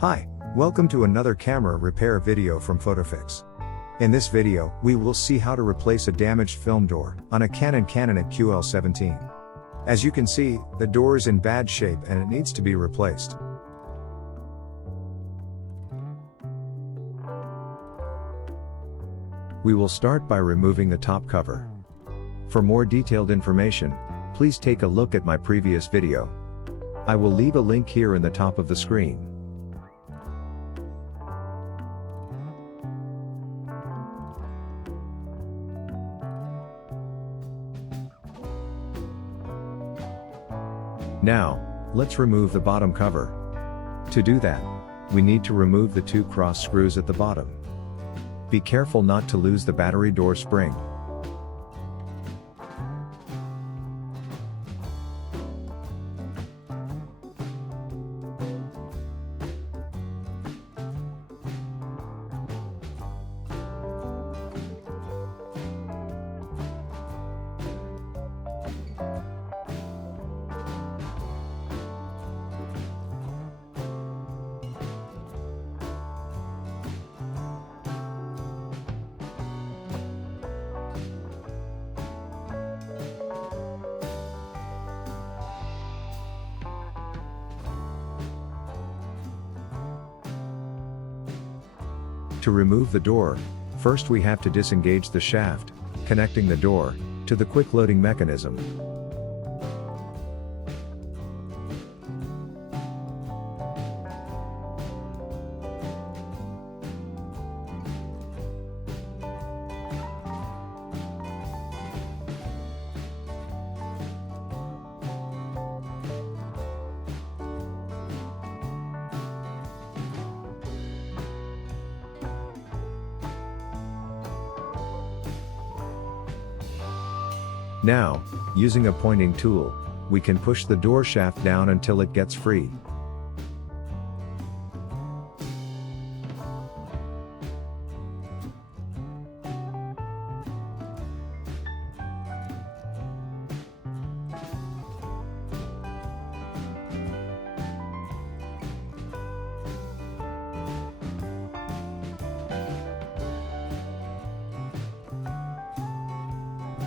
Hi, welcome to another camera repair video from Fotofix. In this video, we will see how to replace a damaged film door on a Canon Canonet QL17. As you can see, the door is in bad shape and it needs to be replaced. We will start by removing the top cover. For more detailed information, please take a look at my previous video. I will leave a link here in the top of the screen. Now, let's remove the bottom cover. To do that, we need to remove the two cross screws at the bottom. Be careful not to lose the battery door spring. To remove the door, first we have to disengage the shaft, connecting the door to the quick loading mechanism. Now, using a pointing tool, we can push the door shaft down until it gets free.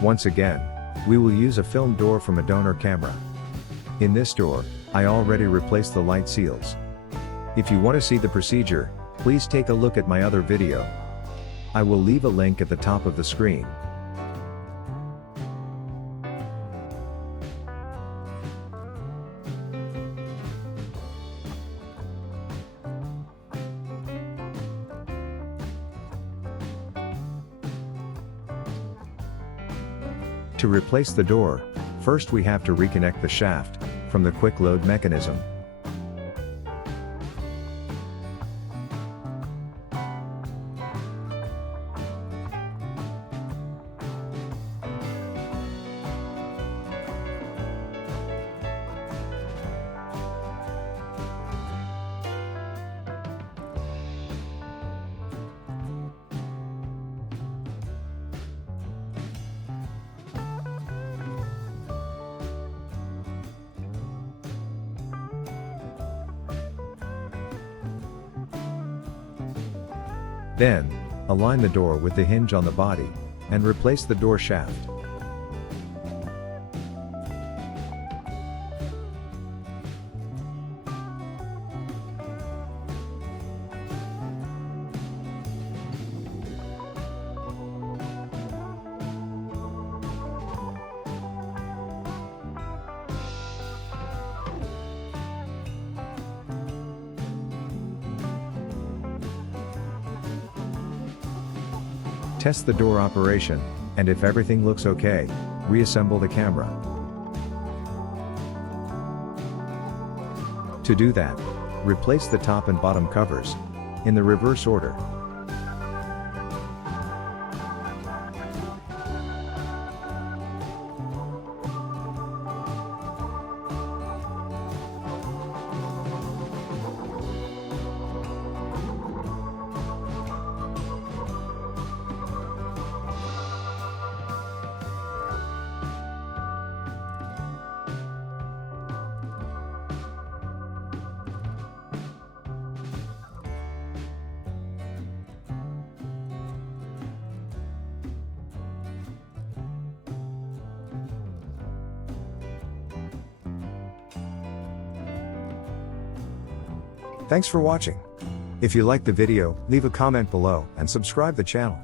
Once again, we will use a film door from a donor camera. In this door, I already replaced the light seals. If you want to see the procedure, please take a look at my other video. I will leave a link at the top of the screen. To replace the door, first we have to reconnect the shaft from the quick load mechanism. Then, align the door with the hinge on the body, and replace the door shaft. Test the door operation, and if everything looks okay, reassemble the camera. To do that, replace the top and bottom covers, in the reverse order. Thanks for watching. If you liked the video, leave a comment below and subscribe the channel.